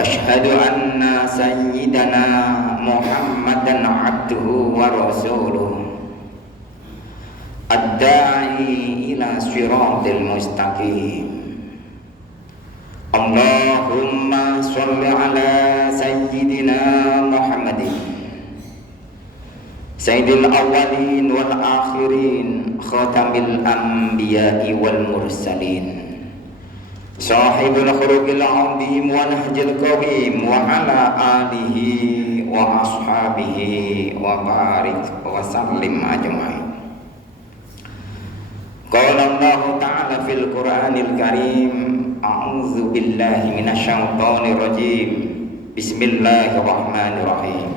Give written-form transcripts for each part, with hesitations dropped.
وأشهد أن سيدنا محمدا عبده ورسوله الداعي إلى صراط المستقيم. اللهم صل على سيدنا محمد سيد الأولين والآخرين خاتم الأنبياء والمرسلين صاحب الخلق العظيم ونهج القويم وعلى آله وأصحابه وبارك وسلم أجمعين. قال الله تعالى في القرآن الكريم: أعوذ بالله من الشيطان الرجيم. بسم الله الرحمن الرحيم.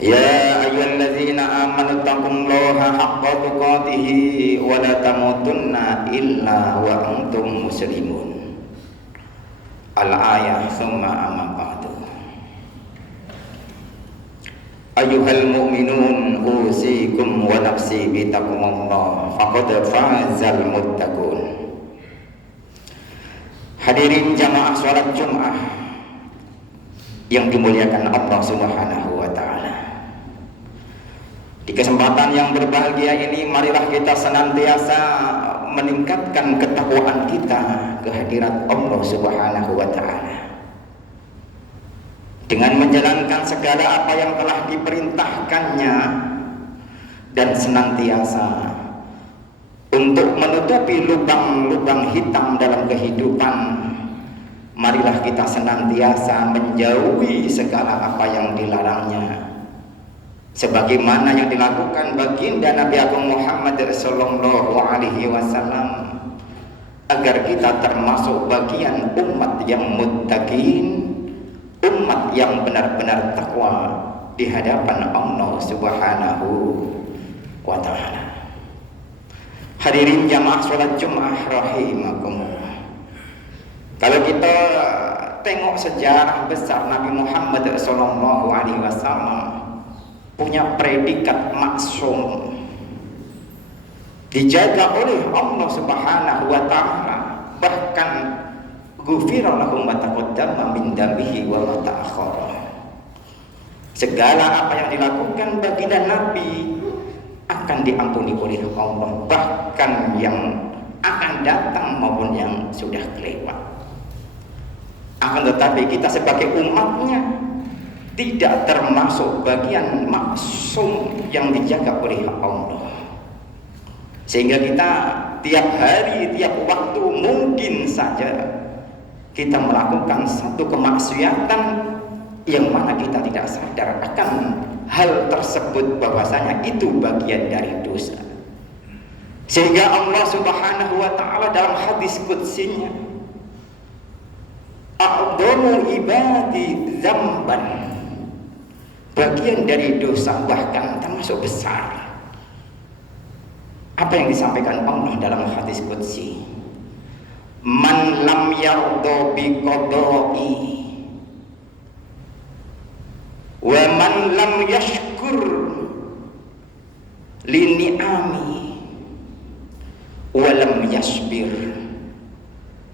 يا أيها الذين آمنوا اتقوا الله حق تقاته ولا تموتن إلا وأنتم مسلمون. Al-ayah. Thumma amma ba'du. Ayyuhal mu'minun usikum wa nafsi bitaqwallah faqad fazal muttaqun. Hadirin jamaah salat Jumat yang dimuliakan Allah Subhanahu wa taala. Di kesempatan yang berbahagia ini, marilah kita senantiasa meningkatkan ketakwaan kita kehadirat Allah Subhanahu wa taala dengan menjalankan segala apa yang telah diperintahkannya dan senantiasa untuk menutupi lubang-lubang hitam dalam kehidupan. Marilah kita senantiasa menjauhi segala apa yang dilarangnya, sebagaimana yang dilakukan baginda Nabi Agung Muhammad sallallahu alaihi wasallam, agar kita termasuk bagian umat yang muttaqin, umat yang benar-benar takwa di hadapan Allah Subhanahu wa taala. Hadirin jamaah salat Jumat rahimakumullah. Kalau kita tengok sejarah besar Nabi Muhammad sallallahu alaihi wasallam punya predikat maksum, dijaga oleh Allah Subhanahu wa taala, bahkan ghufira lahu ma taqaddama min dambihi wa ma ta'akhkhara. Segala apa yang dilakukan baginda Nabi akan diampuni oleh Allah, bahkan yang akan datang maupun yang sudah kelewat. Akan tetapi kita sebagai umatnya tidak termasuk bagian maksum yang dijaga oleh Allah, sehingga kita tiap hari, tiap waktu mungkin saja kita melakukan satu kemaksiatan yang mana kita tidak sadar akan hal tersebut, bahwasanya itu bagian dari dosa. Sehingga Allah Subhanahu wa taala dalam hadis qudsinya, a'dhamu ibadi dzamban, bagian dari dosa bahkan termasuk besar. Apa yang disampaikan Allah dalam hadis qudsi? Man lam yardo bi qada'i wa man lam yashkur li ni'ami wa lam yasbir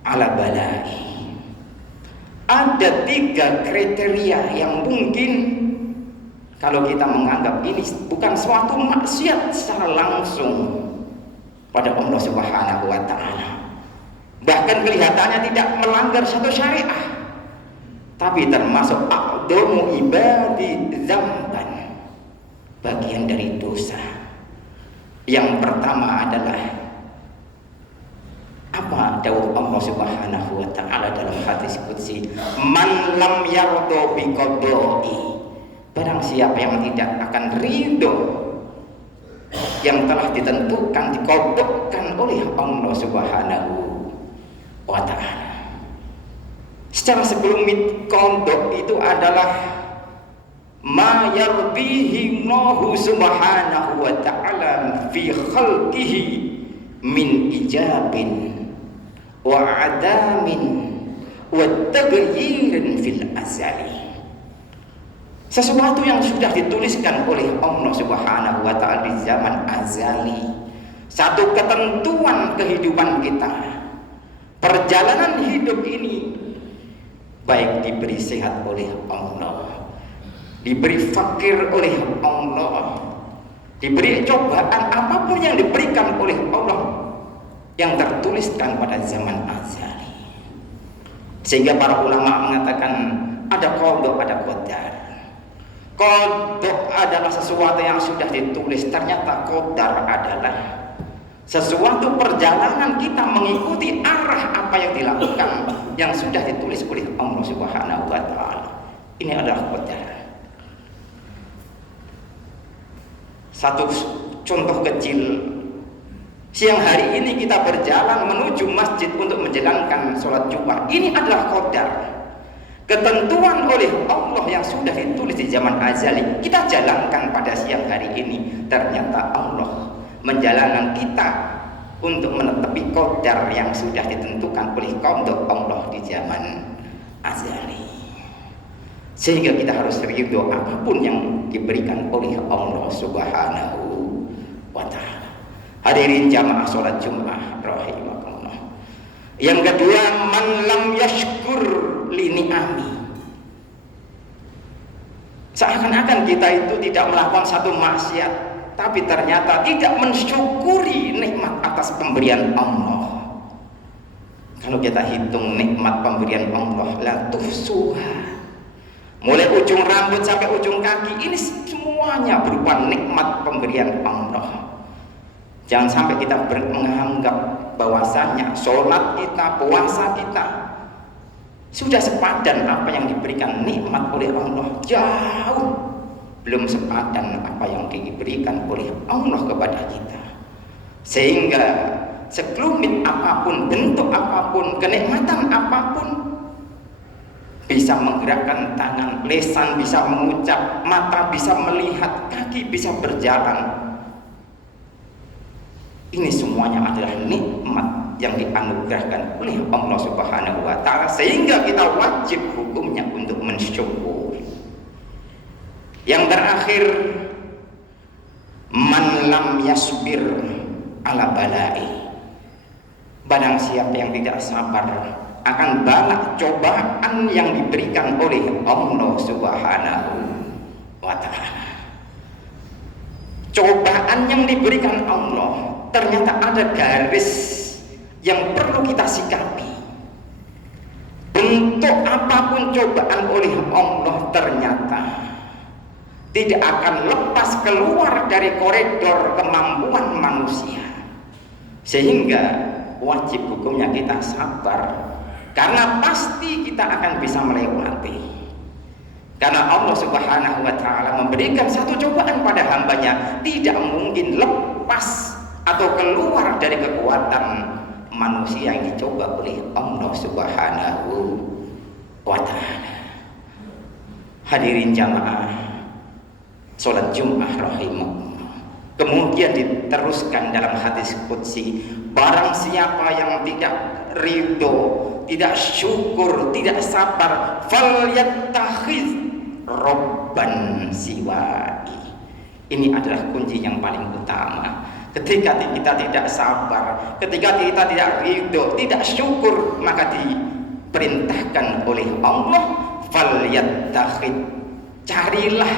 ala balai. Ada 3 kriteria yang mungkin kalau kita menganggap ini bukan suatu maksiat secara langsung pada Allah Subhanahu wa taala, bahkan kelihatannya tidak melanggar satu syariah, tapi termasuk a'dhamu ibadi dzamban, bagian dari dosa. Yang pertama adalah apa dawuh Allah Subhanahu wa taala dalam hadis qudsi, man lam yardo bi qada'i, barang siapa yang tidak akan ridho yang telah ditentukan, dikodokkan oleh Allah Subhanahu wa ta'ala. Secara sebelum kodok itu adalah ma yardihi Allah Subhanahu wa ta'ala fi khalqihi min ijabin wa adamin wa taghyirin fil azali. Sesuatu yang sudah dituliskan oleh Allah Subhanahu wa taala di zaman azali, satu ketentuan kehidupan kita, perjalanan hidup ini baik diberi sehat oleh Allah, diberi fakir oleh Allah, diberi cobaan apapun yang diberikan oleh Allah yang tertuliskan pada zaman azali. Sehingga para ulama mengatakan ada qadha, ada qadar. Qadha adalah sesuatu yang sudah ditulis, ternyata qadar adalah sesuatu perjalanan kita mengikuti arah apa yang dilakukan yang sudah ditulis oleh Allah Subhanahu wa taala. Ini adalah qadar. Satu contoh kecil, siang hari ini kita berjalan menuju masjid untuk menjalankan sholat Jumat. Ini adalah qadar, ketentuan oleh Allah yang sudah ditulis di zaman azali. Kita jalankan pada siang hari ini, ternyata Allah menjalankan kita untuk menetepi qadar yang sudah ditentukan oleh qadar Allah di zaman azali. Sehingga kita harus ridho apapun yang diberikan oleh Allah Subhanahu wa ta'ala. Hadirin jamaah sholat Jumat rahimakumullah. Yang kedua, man lam yashkur li ni'ami. Seakan-akan kita itu tidak melakukan satu maksiat, tapi ternyata tidak mensyukuri nikmat atas pemberian Allah. Kalau kita hitung nikmat pemberian Allah, la tuhsuha, mulai ujung rambut sampai ujung kaki, ini semuanya berupa nikmat pemberian Allah. Jangan sampai kita menganggap bahwasanya sholat kita, puasa kita sudah sepadan apa yang diberikan nikmat oleh Allah. Jauh belum sepadan apa yang diberikan oleh Allah kepada kita. Sehingga sekelumit apapun, bentuk apapun, kenikmatan apapun, bisa menggerakkan tangan, lisan bisa mengucap, mata bisa melihat, kaki bisa berjalan. Ini semuanya adalah nikmat yang dianugerahkan oleh Allah Subhanahu wa ta'ala, sehingga kita wajib hukumnya untuk mensyukur. Yang terakhir, man lam yasbir ala balai. Barang siapa yang tidak sabar akan bala cobaan yang diberikan oleh Allah Subhanahu wa ta'ala. Cobaan yang diberikan Allah, ternyata ada garis yang perlu kita sikapi. Bentuk apapun cobaan oleh Allah ternyata tidak akan lepas keluar dari koridor kemampuan manusia. Sehingga wajib hukumnya kita sabar, karena pasti kita akan bisa melewati. Karena Allah Subhanahu wa ta'ala memberikan satu cobaan pada hambanya, tidak mungkin lepas atau keluar dari kekuatan manusia yang dicoba oleh Allah Subhanahu wa ta'ala. Hadirin jamaah sholat Jumat rahimahullah. Kemudian diteruskan dalam hadis qudsi, barang siapa yang tidak ridho, tidak syukur, tidak sabar, falyattakhidz robban siwai. Ini adalah kunci yang paling utama. Ketika kita tidak sabar, ketika kita tidak ridho, tidak syukur, maka diperintahkan oleh Allah, falyattakhidz, carilah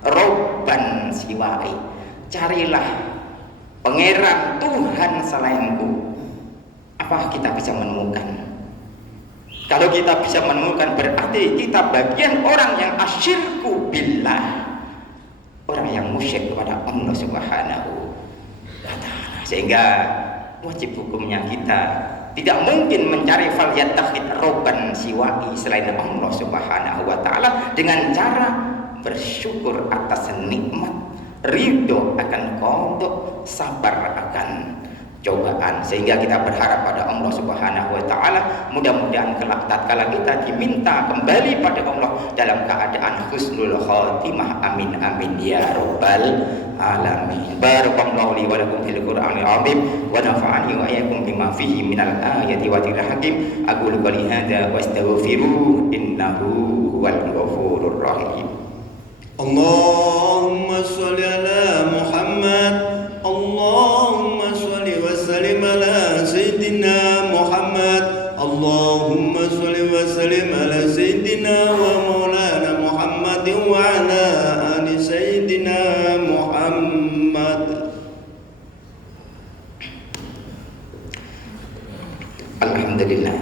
robban siwai, carilah pangeran Tuhan selainku. Apa kita bisa menemukan? Kalau kita bisa menemukan, berarti kita bagian orang yang asyirku billah, orang yang musyrik kepada Allah Subhanahu wa ta'ala. Sehingga wajib hukumnya kita tidak mungkin mencari falyattakhidz robban siwai selain Allah Subhanahu wa ta'ala dengan cara bersyukur atas nikmat, ridho akan qadha, sabar akan cobaan. Sehingga kita berharap pada Allah Subhanahu wa ta'ala, mudah-mudahan kelak tatkala kita diminta kembali pada Allah dalam keadaan husnul khatimah. Amin amin ya rabbal alamin. Barakallahu li wa lakum fil Qur'anil azim wa nafa'ani wa iyyakum bima fihi minal ayati wa dzikri hakim. Aqulu qouli hadza wa astaghfiru innahu huwal ghafurur rahim. Allahumma shalli ala Muhammad, Allahumma shalli wa sallim ala Sayyidina Muhammad, Allahumma shalli wa sallim ala سيدنا ومولانا محمد وعلى آل سيدنا محمد. Alhamdulillah.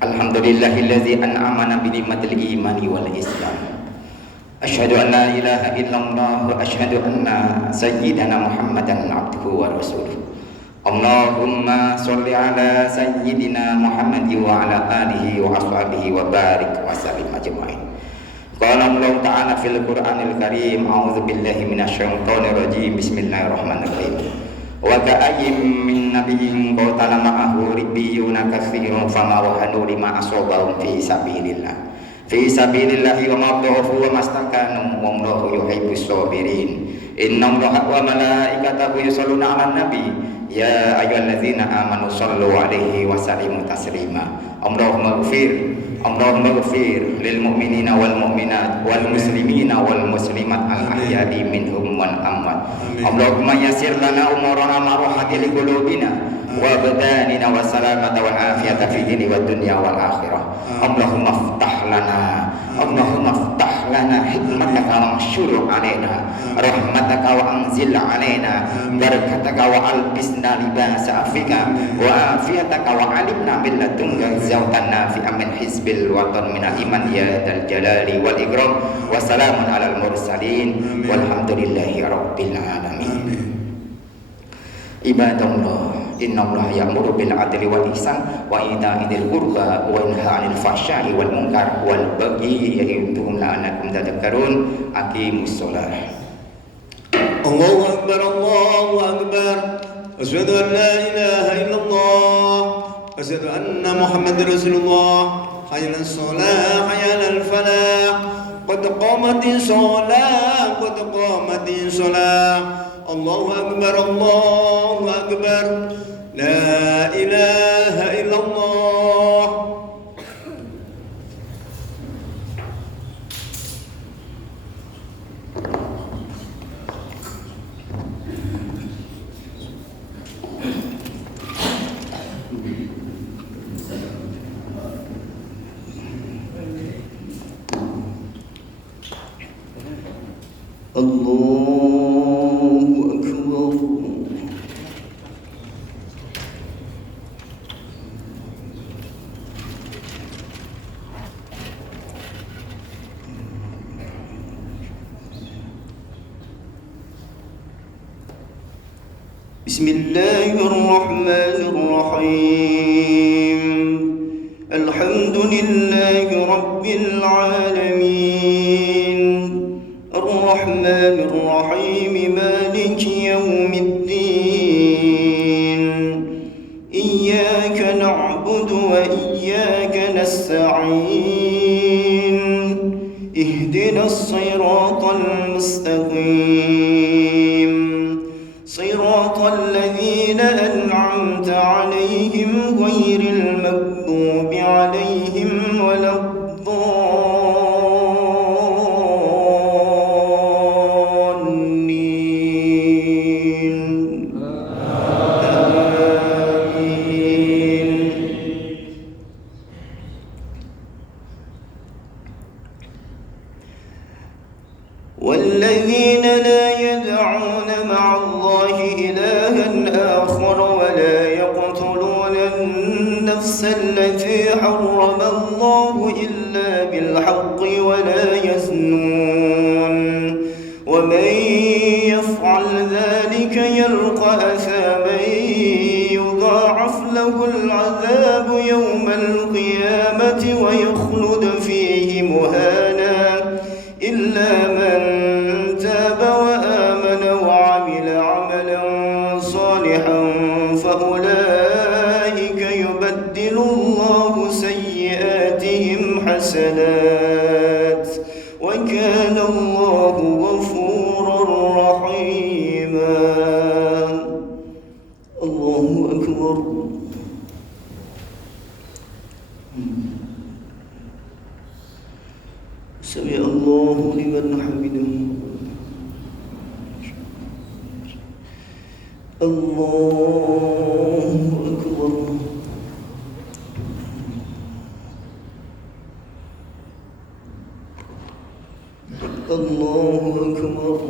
Alhamdulillahilladzi an'amana bi ni'matil imani wal islam. Asyhadu an la ilaha illallah wa asyhadu anna sayyidana Muhammadan abduhu wa rasuluh. Allahumma sholli ala sayyidina Muhammad wa ala alihi wa ashabihi wa barik wa sallim ajma'in. Qala Allah ta'ala fil Qur'anil Karim, a'udzu billahi minasyaitonir rajim. Bismillahirrahmanirrahim. Wa ka'ayyin min nabiyyin qatala ma'ahu ribbiyuna katsirun fama wahanu lima asabahum fi sabilillah. Fi sabilillahi wa ma dha'afu wa mastakanu wallahu yuhibbus sabirin. Innallaha wa malaikatahu yusholluna 'alan nabi. Ya ayyuhalladzina amanu shallu 'alaihi wa sallimu taslima. Allahumma ighfir lil mu'minina wal mu'minat wal muslimina wal muslimat al ahya'i minhum wal amwat. Allahumma yassir lana umurana ma'ruhati li qulubina wa badanina wa salamata wal afiyata fi dini wad dunya wal akhirah. Allahumma iftah lana hikmataka wa anshur alaina rahmataka wa anzil alaina barakataka wa albisna libasa afika wa afiyataka wa alimna min ladunka zawtan nafi'an min hizbil watan min iman ya dal jalali wal ikram. Wa salamun alal mursalin walhamdulillahi rabbil alamin. Ibadallah, innallaha ya'muru bil adli wal ihsan wa ita'i dzil qurba wa yanha 'anil fahsya'i wal munkar wal baghi ya'idukum la'allakum tadhakkarun. Aqimus shalah. Allahu akbar, Allahu akbar. Asyhadu an la ilaha illallah, asyhadu anna Muhammadar Rasulullah. Hayya 'alas shalah, hayya 'alal falah. Qad qamatis shalah, qad qamatis shalah. Allahu akbar, Allahu akbar. La ilaha illallah. Allahu akbar. Bismillahir Rahmanir Rahim. Alhamdulillahi Rabbil Alamin. Ar-Rahmanir Rahim. Maliki Yawmiddin. Iyyaka na'budu wa iyyaka nasta'in. Ihdinas siratal mustaqim. Siratal ladzina an'amta 'alaihim ghairil maghdubi 'alaihim waladdallin. Amin. والذين لا يدعون مع الله إلها آخر ولا يقتلون النفس التي حرم الله إلا بالحق ولا يزنون ومن يفعل ذلك يلقى أثاما يضاعف له العذاب يوم القيامة ويخلد فيه مهانا إلا من تاب وآمن وعمل عملا صالحا فأولئك يبدل الله سيئاتهم حسنات وكان الله غفورا رحيما. الله أكبر. سمع الله لمن حمده. الله أكبر. الله أكبر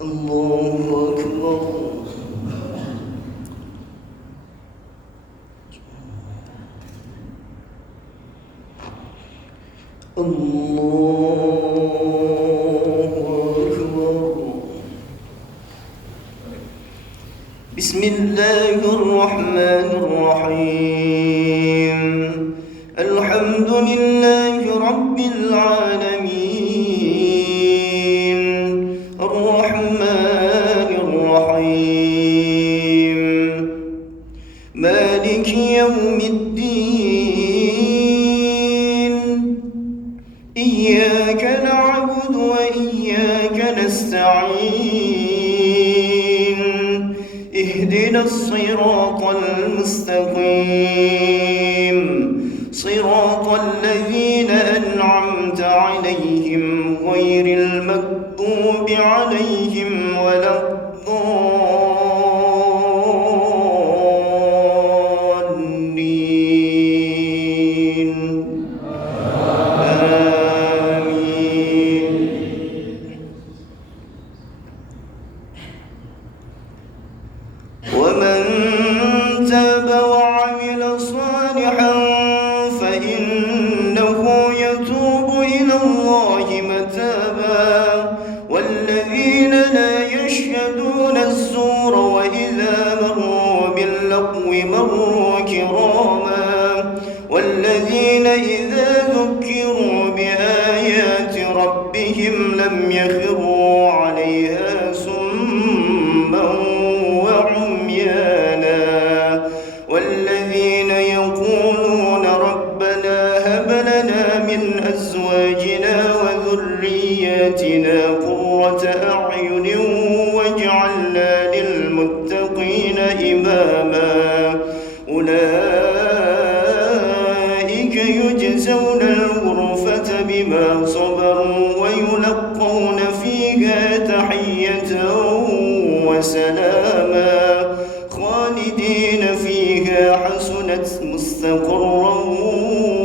الله أكبر الله أكبر. بسم الله الرحمن الرحيم. الحمد لله رب العالمين الرحمن الرحيم مالك يوم الدين إياك نعبد وإياك نستعين اهدنا الصراط المستقيم صراط الذين أنعمت عليهم غير المغضوب عليهم ولا الضالين آمين. ومن تاب وعمل صالحا فإنه يتوب إلى الله متابا والذين لا يشهدون الزور وإذا مروا باللغو مروا كراما والذين إذا ذكروا بآيات ربهم لم يخروا عليها صما وعميانا والذين يقولون ربنا هب لنا من أزواجنا وذرياتنا قرة أعين واجعلنا للمتقين إماما أولئك يجزون الغرفة بما صبروا ويلقون فيها تحية وسلاما خالدين فيها حسنت مستقرا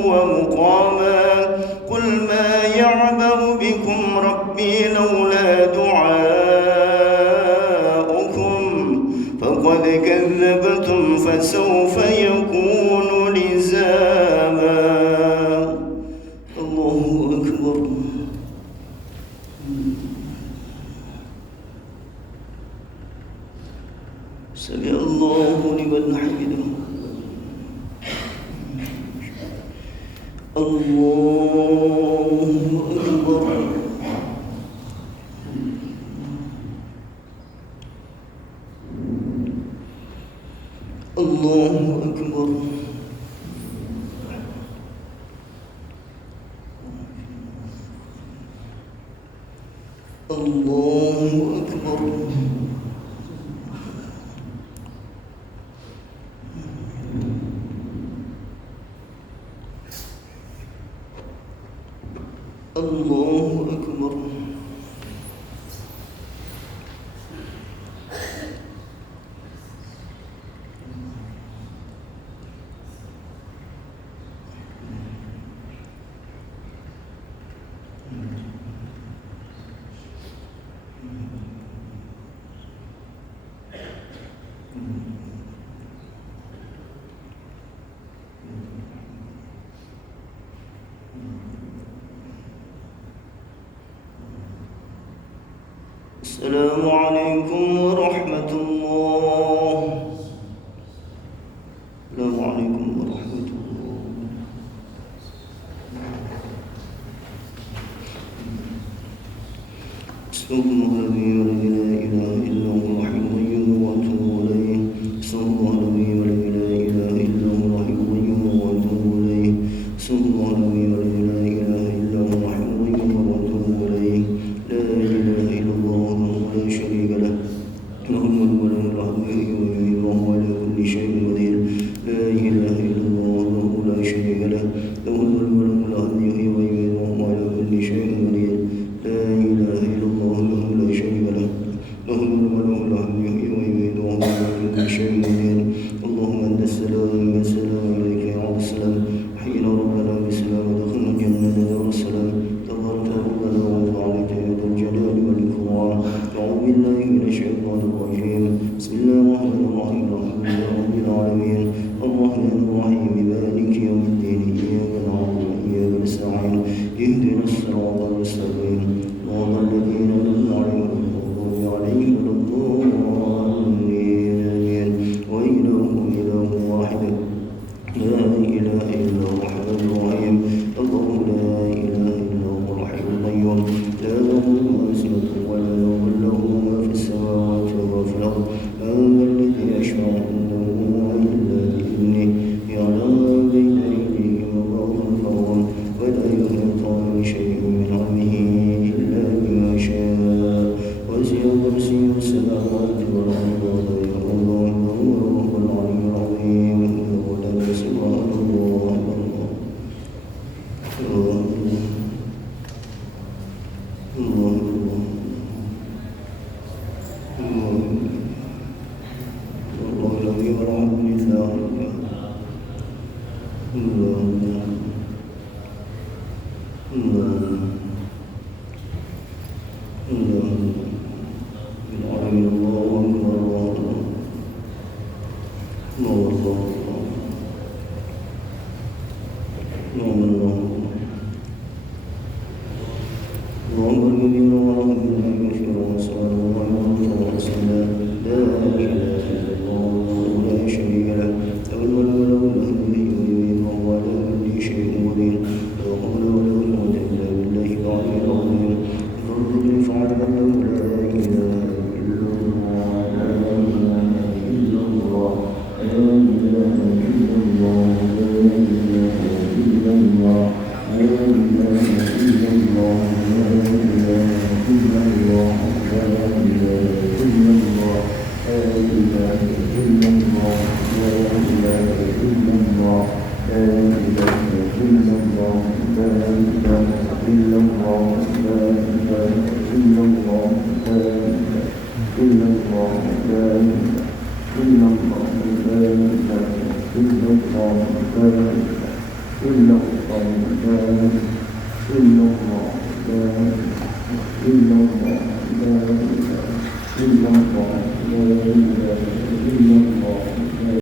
ومقاما قل ما يعبأ بكم ربي لولا دعاؤكم فقد كذبتم فسوف يكون لزاما. الله أكبر. سمع الله لمن حمده. الله أكبر. الله أكبر. الله أكبر. الله أكبر. السلام عليكم ورحمة الله. السلام عليكم ورحمة الله. استغفر الله الذي لا إله إلا هو الحي القيوم وأتوب إليه. استغفر الله الذي لا إله إلا هو الحي القيوم وأتوب إليه. استغفر الله الذي لا إله إلا هو الحي القيوم وأتوب إليه. لا إله إلا الله لا شريك له له الملك وله الحمد وهو على كل شيء قدير. لا إله إلا الله لا شريك له له الملك وله الحمد وهو على كل شيء قدير. لا إله إلا الله